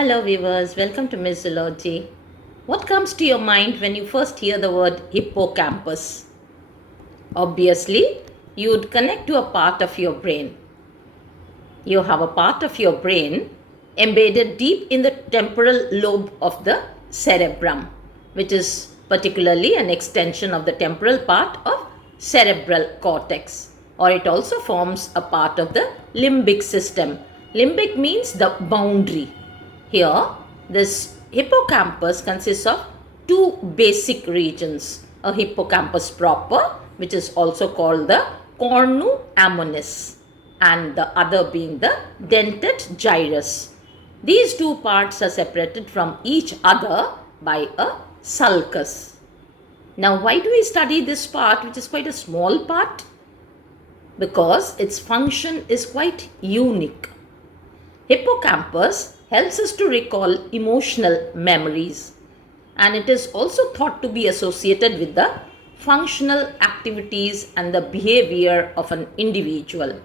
Hello viewers, welcome to Miss Zoology. What comes to your mind when you first hear the word hippocampus? Obviously, you would connect to a part of your brain. You have a part of your brain embedded deep in the temporal lobe of the cerebrum, which is particularly an extension of the temporal part of cerebral cortex, or it also forms a part of the limbic system. Limbic means the boundary. Here, this hippocampus consists of two basic regions, a hippocampus proper, which is also called the cornu ammonis, and the other being the dentate gyrus. These two parts are separated from each other by a sulcus. Now, why do we study this part, which is quite a small part? Because its function is quite unique. Hippocampus helps us to recall emotional memories, and it is also thought to be associated with the functional activities and the behavior of an individual.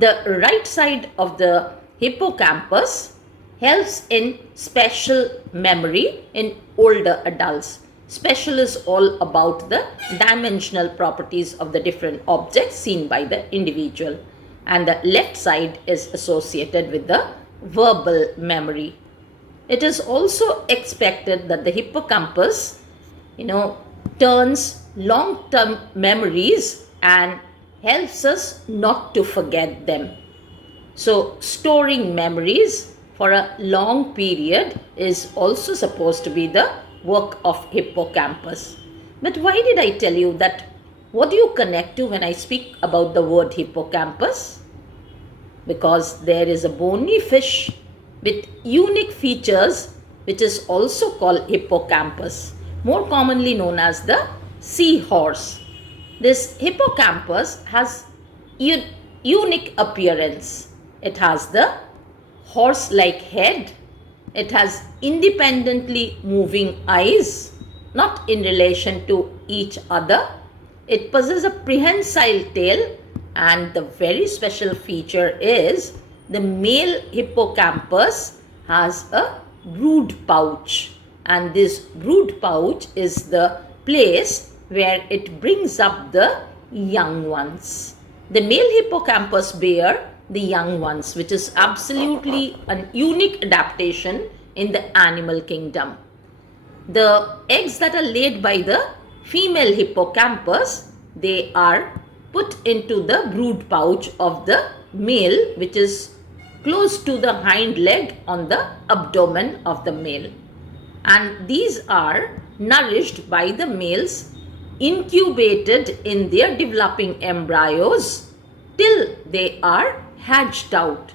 The right side of the hippocampus helps in special memory in older adults. Special is all about the dimensional properties of the different objects seen by the individual, and the left side is associated with the verbal memory. It is also expected that the hippocampus, turns long-term memories and helps us not to forget them. So, storing memories for a long period is also supposed to be the work of hippocampus. But why did I tell you that? What do you connect to when I speak about the word hippocampus? Because there is a bony fish with unique features which is also called hippocampus, more commonly known as the seahorse. This hippocampus has unique appearance. It has the horse-like head. It has independently moving eyes, not in relation to each other. It possesses a prehensile tail, and the very special feature is the male hippocampus has a brood pouch, and this brood pouch is the place where it brings up the young ones. The male hippocampus bear the young ones, which is absolutely a unique adaptation in the animal kingdom. The eggs that are laid by the female hippocampus, they are put into the brood pouch of the male, which is close to the hind leg on the abdomen of the male. And these are nourished by the males, incubated in their developing embryos till they are hatched out.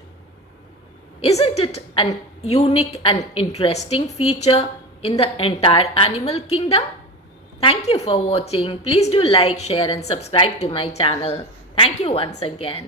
Isn't it an unique and interesting feature in the entire animal kingdom? Thank you for watching. Please do like, share and subscribe to my channel. Thank you once again.